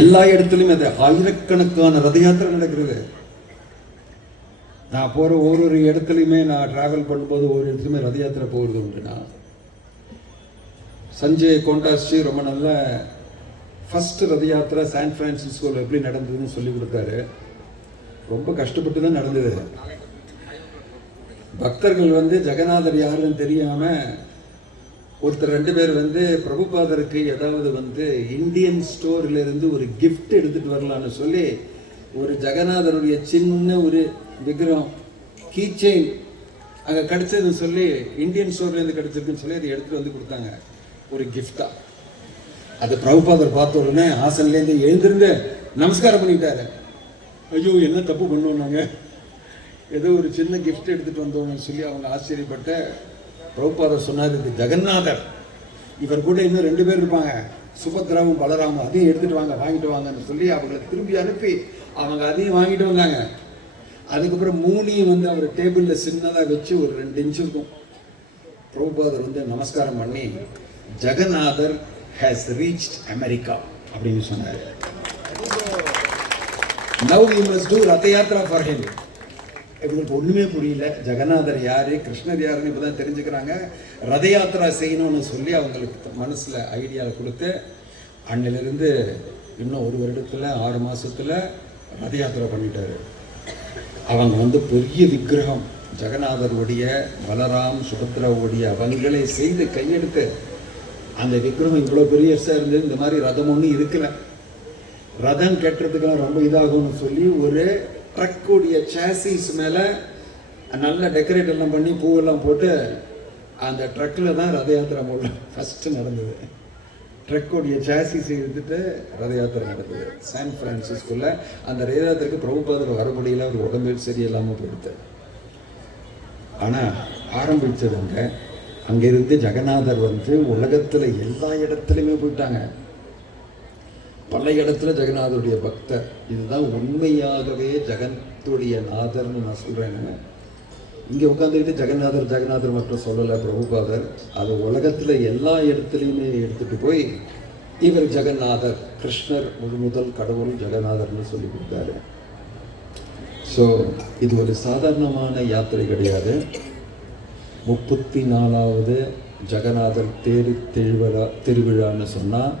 எல்லா இடத்துலையும் அது ஆயிரக்கணக்கான ரத யாத்திரை நடக்கிறது. நான் போகிற ஒரு இடத்துலையுமே நான் ட்ராவல் பண்ணும்போது ஒரு இடத்துலையுமே ரத யாத்திரை போகிறது உண்டுனா. சஞ்சய் கோண்டாஸ்டி ரொம்ப நல்ல ஃபஸ்ட்டு ரத யாத்திரை சான் ஃப்ரான்சிஸ்கோவில் எப்படி நடந்ததுன்னு சொல்லி கொடுத்தாரு. ரொம்ப கஷ்டப்பட்டு தான் நடந்தது. பக்தர்கள் ஜெகநாதர் யாருன்னு தெரியாமல் ஒருத்தர் 2 பேர் பிரபுபாதருக்கு ஏதாவது இந்தியன் ஸ்டோரிலிருந்து ஒரு கிஃப்ட் எடுத்துகிட்டு வரலான்னு சொல்லி ஒரு ஜெகநாதருடைய சின்ன ஒரு விக்கிரம் கீ செயின் அங்கே கிடச்சதுன்னு சொல்லி இந்தியன் ஸ்டோர்லேருந்து கிடச்சிருக்குன்னு சொல்லி அதை எடுத்துகிட்டு கொடுத்தாங்க ஒரு கிஃப்டாக. அது பிரபுபாதர் பார்த்த உடனே ஆசன்லேருந்து எழுந்திருந்து நமஸ்காரம் பண்ணிட்டாரு. ஐயோ என்ன தப்பு பண்ணோம், நாங்கள் ஏதோ ஒரு சின்ன கிஃப்ட் எடுத்துகிட்டு வந்தோம்னு சொல்லி அவங்க ஆச்சரியப்பட்ட. பிரபுபாதர் சொன்னார், இது ஜெகநாதர், இவர் கூட இன்னும் 2 பேர் இருப்பாங்க, சுபத்ராவும் பலராமும், அதையும் எடுத்துகிட்டு வாங்க, வாங்கிட்டு வாங்கன்னு சொல்லி அவங்களை திரும்பி அனுப்பி அவங்க அதையும் வாங்கிட்டு வந்தாங்க. அதுக்கப்புறம் 3 அவர் டேபிளில் சின்னதாக வச்சு ஒரு 2 இன்ச் இருக்கும். பிரபுபாதர் நமஸ்காரம் பண்ணி ஜெகநாதர் has reached America அப்படின்னு சொன்னார். Now we must do Rath Yatra for him. இவங்களுக்கு ஒன்றுமே புரியல, ஜெகநாதர் யார் கிருஷ்ணர் யாருன்னு இப்போ தான் தெரிஞ்சுக்கிறாங்க. ரத யாத்திரா செய்யணும்னு சொல்லி அவங்களுக்கு மனசில் ஐடியாவை கொடுத்து அன்னிலிருந்து இன்னும் 1 வருடத்தில் 6 மாதத்தில் ரத யாத்திரை பண்ணிட்டாரு. அவங்க பெரிய விக்கிரகம் ஜெகநாதருடைய பலராம் சுபத்ராவுடைய அவங்களே செய்து கையெடுத்து அந்த விக்கிரகம் இவ்வளோ பெரிய இருந்தது. இந்த மாதிரி ரதம் ஒன்றும் இருக்கல. ரதம் கட்டுறதுக்கெல்லாம் ரொம்ப இதாகும்னு சொல்லி ஒரு ட்ரக்குடைய சாசிஸ் மேலே நல்ல டெக்கரேட் எல்லாம் பண்ணி பூவெல்லாம் போட்டு அந்த ட்ரக்கில் தான் ரத யாத்திரை ஃபஸ்ட்டு நடந்தது. ட்ரக்குடைய சாசிஸ் எடுத்துட்டு ரத யாத்திரை நடந்தது சான் ஃப்ரான்சிஸ்கோவில். அந்த ரத யாத்திரைக்கு பிரபுபாதர் வர முடியல, அவர் உடம்பு சரியில்லாமல் போயிடுது. ஆனால் ஆரம்பித்ததுங்க அங்கிருந்து ஜெகநாதர் உலகத்தில் எல்லா இடத்துலையுமே போயிட்டாங்க. பல இடத்துல ஜெகநாதருடைய பக்தர். இதுதான் உண்மையாகவே ஜெகத்துடைய நாதர்னு நான் சொல்கிறேன்னு. இங்கே உட்காந்துக்கிட்டு ஜெகநாதர் ஜெகநாதர் மட்டும் சொல்லலை பிரபுபாதர், அது உலகத்தில் எல்லா இடத்துலையுமே எடுத்துகிட்டு போய் இவர் ஜெகநாதர், கிருஷ்ணர் முதல் கடவுள் ஜெகநாதர்னு சொல்லி கொடுத்தாரு. ஸோ இது ஒரு சாதாரணமான யாத்திரை கிடையாது. 34வது ஜெகநாதர் திருவிழான்னு சொன்னால்,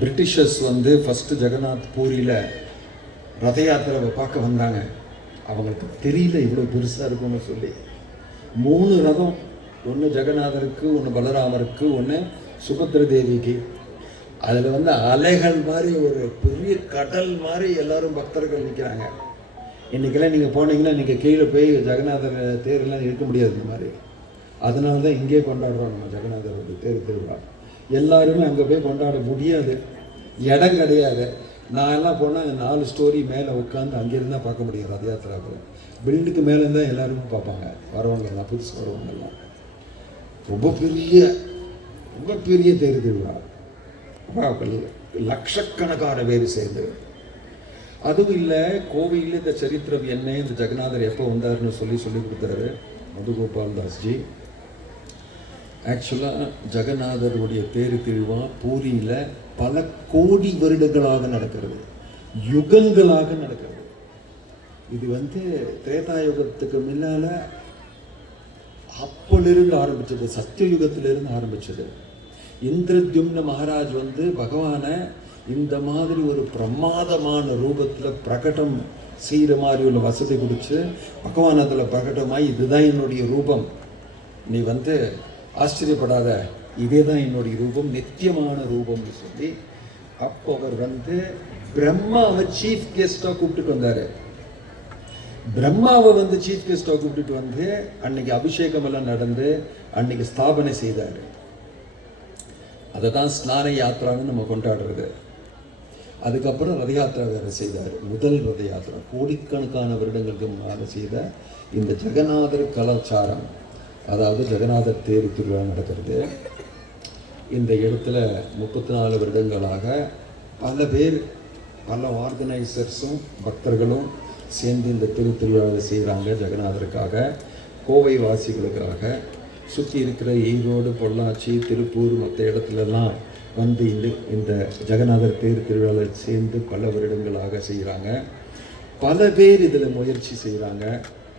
பிரிட்டிஷர்ஸ் ஃபஸ்ட்டு ஜெகநாத் பூரியில் ரத யாத்திரை பார்க்க வந்தாங்க. அவங்களுக்கு தெரியல இவ்வளோ பெருசாக இருக்கும்னு சொல்லி. 3 ரதம், ஒன்று ஜெகநாதருக்கு, ஒன்று பலராமருக்கு, ஒன்று சுபத்ர தேவிக்கு. அதில் அலைகள் மாதிரி ஒரு பெரிய கடல் மாதிரி எல்லாரும் பக்தர்கள் நிற்கிறாங்க. இன்றைக்கெல்லாம் நீங்கள் போனீங்கன்னா நீங்கள் கீழே போய் ஜெகநாதர் தேரெல்லாம் இருக்க முடியாது இந்த மாதிரி. அதனால தான் இங்கே கொண்டாடுறோம் நம்ம ஜெகநாதருடைய திருவிழா. எல்லாருமே அங்கே போய் கொண்டாட முடியாது, இடம் கிடையாது. நான் எல்லாம் போனால் 4 ஸ்டோரி மேலே உட்காந்து அங்கேருந்து தான் பார்க்க முடியும் ரத யாத்திராவுக்கு. பில்டுக்கு மேலே தான் எல்லாருமே பார்ப்பாங்க, வரவங்கெல்லாம் புதுசு வரவங்கெல்லாம். ரொம்ப பெரிய திருவிழா, லட்சக்கணக்கான பேர் சேர்ந்து. அதுவும் இல்லை, கோவையில் இந்த சரித்திரம் என்ன, இந்த ஜெகநாதர் எப்போ வந்தார்னு சொல்லி கொடுத்தாரு மதுகோபால் தாஸ்ஜி. ஆக்சுவலாக ஜெகநாதருடைய திருவிழா பூரியில் பல கோடி வருடங்களாக நடக்கிறது, யுகங்களாக நடக்கிறது. இது திரேதாயுகத்துக்கு முன்னால் அப்பலிருந்து ஆரம்பித்தது, சத்தியயுகத்திலிருந்து ஆரம்பித்தது. இந்திரத்யும்ன மகாராஜ் பகவானை இந்த மாதிரி ஒரு பிரமாதமான ரூபத்தில் பிரகடம் செய்கிற மாதிரி உள்ள வசதி கொடுத்து பகவான் அதில் பிரகடமாய் இதுதான் என்னுடைய ரூபம், நீ ஆச்சரியப்படாத, இதே தான் என்னுடைய ரூபம், நித்தியமான ரூபம்னு சொல்லி அப்போ அவர் பிரம்மாவை சீஃப் கெஸ்டாக கூப்பிட்டுட்டு வந்தார். பிரம்மாவை சீஃப் கெஸ்டாக கூப்பிட்டுட்டு அன்னைக்கு அபிஷேகம் எல்லாம் நடந்து அன்னைக்கு ஸ்தாபனை செய்தார். அதை தான் ஸ்நான யாத்திரான்னு நம்ம கொண்டாடுறது. அதுக்கப்புறம் ரத யாத்திரா வேறு செய்தார். முதல் ரத யாத்திரா கோடிக்கணக்கான வருடங்களுக்கு முன்னால் செய்த இந்த ஜெகநாதர் கலாச்சாரம், அதாவது ஜெகநாதர் திருவிழா நடக்கிறது. இந்த இடத்துல 34 வருடங்களாக பல பேர், பல ஆர்கனைசர்ஸும் பக்தர்களும் சேர்ந்து இந்த திருவிழாவை செய்கிறாங்க ஜெகநாதருக்காக, கோவை வாசிகளுக்காக. சுற்றி இருக்கிற ஈரோடு, பொள்ளாச்சி, திருப்பூர் மற்ற இடத்துலலாம் வந்து இந்த ஜெகநாதர் தேர் திருவிழாவில் சேர்ந்து பல வருடங்களாக செய்கிறாங்க. பல பேர் இதில் முயற்சி செய்கிறாங்க.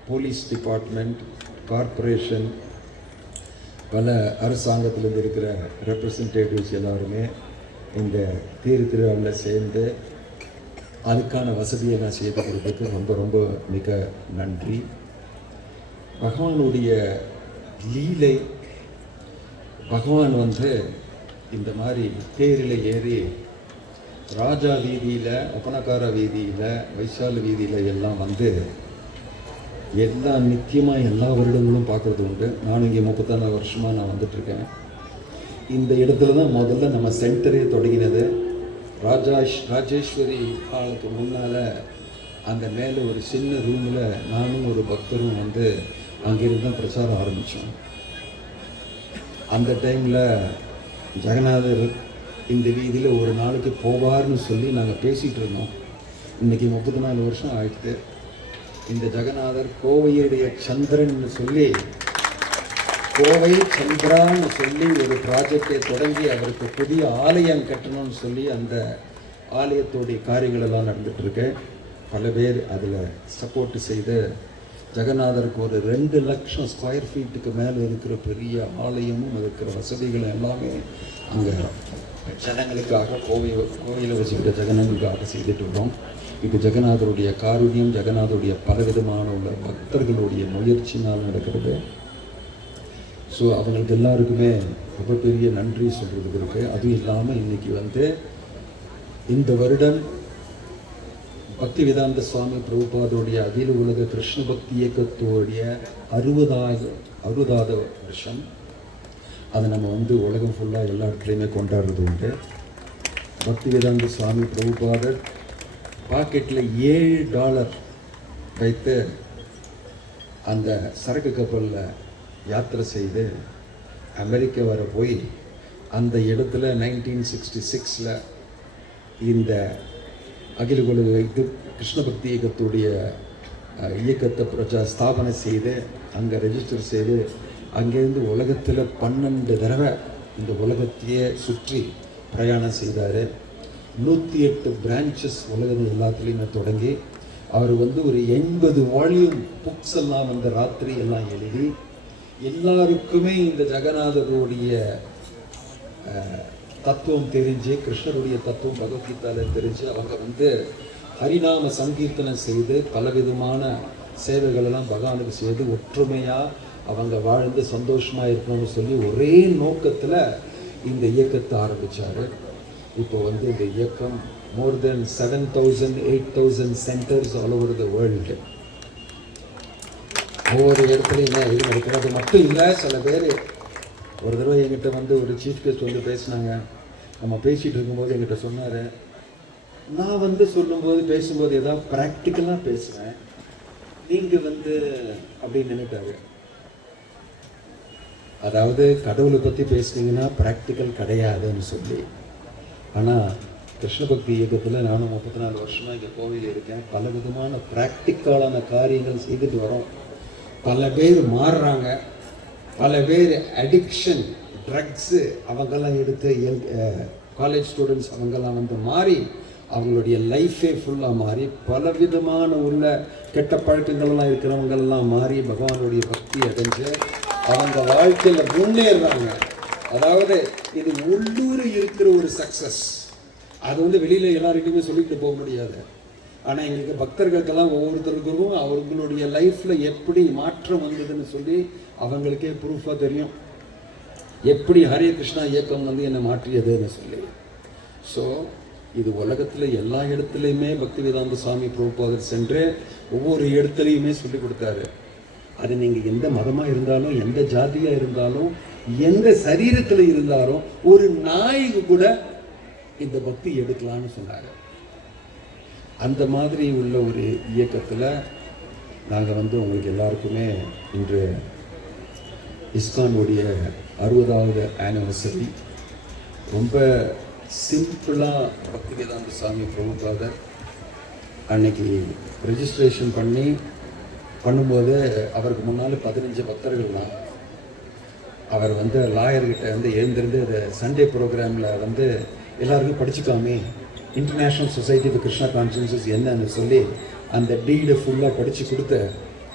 போலீஸ் டிபார்ட்மெண்ட், கார்ப்பரேஷன், பல அரசாங்கத்திலிருந்து இருக்கிற ரெப்ரசன்டேட்டிவ்ஸ் எல்லாருமே இந்த தேர் திருவிழாவில் சேர்ந்து அதுக்கான வசதியை நான் செய்து கொடுத்ததுக்கு ரொம்ப ரொம்ப மிக நன்றி. பகவானுடைய லீலை, பகவான் வந்து இந்த மாதிரி தேரில் ஏறி ராஜா வீதியில், ஒப்பனக்கார வீதியில், வைசால வீதியில் எல்லாம் வந்து எல்லாம் நித்தியமாக எல்லா வருடங்களும் பார்க்குறது உண்டு. நான் இங்கே 34 வருஷமாக நான் வந்துட்டுருக்கேன். இந்த இடத்துல தான் முதல்ல நம்ம சென்டரே தொடங்கினது. ராஜேஸ்வரி ஆளுக்கு முன்னால் அந்த மேலே ஒரு சின்ன ரூமில் நானும் ஒரு பக்தரும் வந்து அங்கிருந்து தான் பிரச்சாரம் ஆரம்பித்தோம். அந்த டைமில் ஜெகநாதர் இந்த வீதியில் ஒரு நாளைக்கு போவார்னு சொல்லி நாங்கள் பேசிகிட்டு இருந்தோம். இன்றைக்கி 34 வருஷம் ஆயிடுத்து. இந்த ஜெகநாதர் கோவையுடைய சந்திரன் சொல்லி, கோவை சந்திரான்னு சொல்லி ஒரு ப்ராஜெக்டை தொடங்கி அவருக்கு புதிய ஆலயம் கட்டணும்னு சொல்லி அந்த ஆலயத்தோடைய காரியங்கள் எல்லாம் நடந்துகிட்ருக்கு. பல பேர் அதில் சப்போர்ட் செய்து ஜெகநாதருக்கு ஒரு 2 லட்சம் ஸ்கொயர் ஃபீட்டுக்கு மேலே இருக்கிற பெரிய ஆலயமும் இருக்கிற வசதிகள் எல்லாமே அங்கே ஜனங்களுக்காக கோவிலில் வச்சுக்கிற ஜெகநாதனுக்காக செய்துட்டு வரோம். இது ஜெகநாதருடைய காருண்யம், ஜெகநாதருடைய பலவிதமான உள்ள பக்தர்களுடைய முயற்சினால் நடக்கிறது. ஸோ அவங்களுக்கு எல்லாருக்குமே ரொம்ப பெரிய நன்றி சொல்கிறதுக்கு இருக்குது. அதுவும் இல்லாமல் இன்றைக்கி வந்து இந்த வருடம் பக்தி வேதாந்த சுவாமி பிரபுபாதோடைய அகில உலக கிருஷ்ண பக்தி இயக்கத்தோடைய 60வது வருஷம். அதை நம்ம வந்து உலகம் ஃபுல்லாக எல்லா இடத்துலையுமே கொண்டாடுறது உண்டு. பக்தி வேதாந்த சுவாமி பிரபுபாதர் பாக்கெட்டில் $7 வைத்து அந்த சரக்கு கப்பலில் யாத்திரை செய்து அமெரிக்கா வர போய் அந்த இடத்துல 1966 இந்த அகில உலக கிருஷ்ண பக்தி இயக்கத்துடைய இயக்கத்தை ஸ்தாபனை செய்து அங்கே ரெஜிஸ்டர் செய்து அங்கேருந்து உலகத்தில் 12 தடவை இந்த உலகத்தையே சுற்றி பிரயாணம் செய்தார். 108 பிரான்ச்சஸ் உலகம் எல்லாத்துலேயுமே தொடங்கி அவர் வந்து ஒரு 80 வால்யூம் புக்ஸ் எல்லாம் வந்து ராத்திரி எல்லாம் எழுதி எல்லாருக்குமே இந்த ஜெகநாதருடைய தத்துவம் தெரிஞ்சு, கிருஷ்ணருடைய தத்துவம் பகவத்கீதாவில் தெரிஞ்சு அவங்க வந்து ஹரிநாம சங்கீர்த்தனம் செய்து பலவிதமான சேவைகளெல்லாம் பகவானுக்கு செய்து ஒற்றுமையாக அவங்க வாழ்ந்து சந்தோஷமாக இருக்கணும்னு சொல்லி ஒரே நோக்கத்தில் இந்த இயக்கத்தை ஆரம்பித்தார். இப்போ வந்து இந்த இயக்கம் more than 7,000 8,000 centres all over the world. ஒவ்வொரு இடத்துலையுமே இது நடக்கிறது மட்டும் இல்லை. சில பேர் ஒரு தடவை என்கிட்ட வந்து ஒரு சீஃப் கெஸ்ட் வந்து பேசினாங்க. நம்ம பேசிகிட்டு இருக்கும்போது என்கிட்ட சொன்னார், நான் வந்து சொல்லும்போது பேசும்போது ஏதாவது ப்ராக்டிக்கலாக பேசுவேன், நீங்கள் வந்து அப்படின்னு நினைட்டாரு. அதாவது கடவுளை பற்றி பேசுனீங்கன்னா ப்ராக்டிக்கல் கிடையாதுன்னு சொல்லி. ஆனால் கிருஷ்ண பக்தி இயக்கத்தில் நானும் 34 வருஷமாக இங்கே கோவிலில் இருக்கேன். பல விதமான ப்ராக்டிக்கலான காரியங்கள் செய்துட்டு வரோம். பல பேர் மாறுறாங்க. பல பேர் அடிக்ஷன், ட்ரக்ஸு அவங்கெல்லாம் எடுத்து காலேஜ் ஸ்டூடெண்ட்ஸ் அவங்கெல்லாம் வந்து மாறி அவங்களுடைய லைஃபே ஃபுல்லாக மாறி பலவிதமான உள்ள கெட்ட பழக்கங்கள்லாம் இருக்கிறவங்கெல்லாம் மாறி பகவானுடைய பக்தி அடைஞ்சு அவங்க வாழ்க்கையில் முன்னேறாங்க. அதாவது இது உள்ளூரில் இருக்கிற ஒரு சக்ஸஸ். அது வந்து வெளியில் எல்லாருக்குமே சொல்லிட்டு போக முடியாது. ஆனால் எங்களுக்கு பக்தர்களுக்கெல்லாம் ஒவ்வொருத்தருக்கும் அவர்களுடைய லைஃப்பில் எப்படி மாற்றம் வந்ததுன்னு சொல்லி அவங்களுக்கே ப்ரூஃபாக தெரியும், எப்படி ஹரே கிருஷ்ணா இயக்கம் வந்து என்னை மாற்றியதுன்னு சொல்லி. ஸோ இது உலகத்தில் எல்லா இடத்துலையுமே பக்தி வேதாந்த சுவாமி பிரபுபாதர் சென்று ஒவ்வொரு இடத்துலையுமே சொல்லி கொடுத்தாரு. அது நீங்கள் எந்த மதமாக இருந்தாலும், எந்த ஜாதியாக இருந்தாலும், எந்த சரீரத்தில் இருந்தாலும், ஒரு நாய்க்கு கூட இந்த பக்தி எடுக்கலான்னு சொன்னாங்க. அந்த மாதிரி உள்ள ஒரு இயக்கத்தில் நாங்கள் வந்து உங்களுக்கு எல்லாருக்குமே இன்று இஸ்கானுடைய 60வது ஆனிவர்சரி ரொம்ப சிம்பிளாக பக்தி வேதாந்த சுவாமி பிரபுபாதர் அன்னைக்கு ரெஜிஸ்ட்ரேஷன் பண்ணும்போது அவருக்கு முன்னால் 15 பக்தர்கள் தான். அவர் வந்து லாயர்கிட்ட வந்து எழுந்திருந்து அது சண்டே ப்ரோக்ராமில் வந்து எல்லாருக்கும் படிச்சுக்காமே இன்டர்நேஷ்னல் சொசைட்டி ஆஃப் கிருஷ்ணா கான்சியன்சஸ் என்னன்னு சொல்லி அந்த டீடு ஃபுல்லாக படித்து கொடுத்து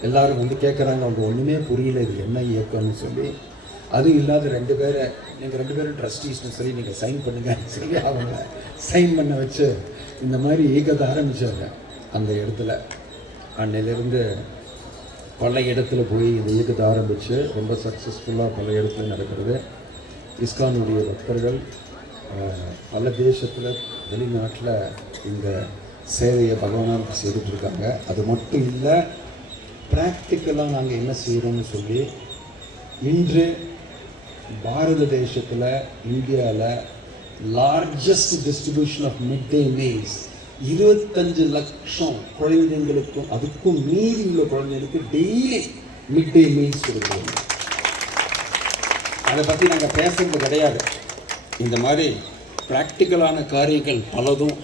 எல்லாரும் வந்து கேட்குறாங்க, அவங்க ஒன்றுமே புரியல இது என்ன இயக்கம்னு சொல்லி. அதுவும் இல்லாத நீங்கள் ரெண்டு பேரும் ட்ரஸ்டீஸ்னு சொல்லி நீங்கள் சைன் பண்ணுங்கன்னு சொல்லி அவங்கள சைன் பண்ண வச்சு இந்த மாதிரி இயக்கத்தை ஆரம்பித்தாங்க அந்த இடத்துல. அன்னையிலேருந்து பல இடத்துல போய் இந்த இயக்கத்தை ஆரம்பித்து ரொம்ப சக்ஸஸ்ஃபுல்லாக பல இடத்துல நடக்கிறது. இஸ்கானுடைய பக்தர்கள் பல தேசத்தில் வெளிநாட்டில் இந்த சேவையை பகவானுக்கு செய்துட்ருக்காங்க. அது மட்டும் இல்லை, ப்ராக்டிக்கலாக நாங்கள் என்ன செய்கிறோம்னு சொல்லி இன்று பாரத தேசத்தில் இந்தியாவில் largest distribution of mid day meals 25 லட்சம் குழந்தைங்களுக்கும் அதுக்கும் மீறி உள்ள குழந்தைங்களுக்கு டெய்லி மிட் டே மீல்ஸ் கொடுக்குறோம். அதை பற்றி நாங்கள் பேசுறது கிடையாது. இந்த மாதிரி ப்ராக்டிக்கலான காரியங்கள் பலதும்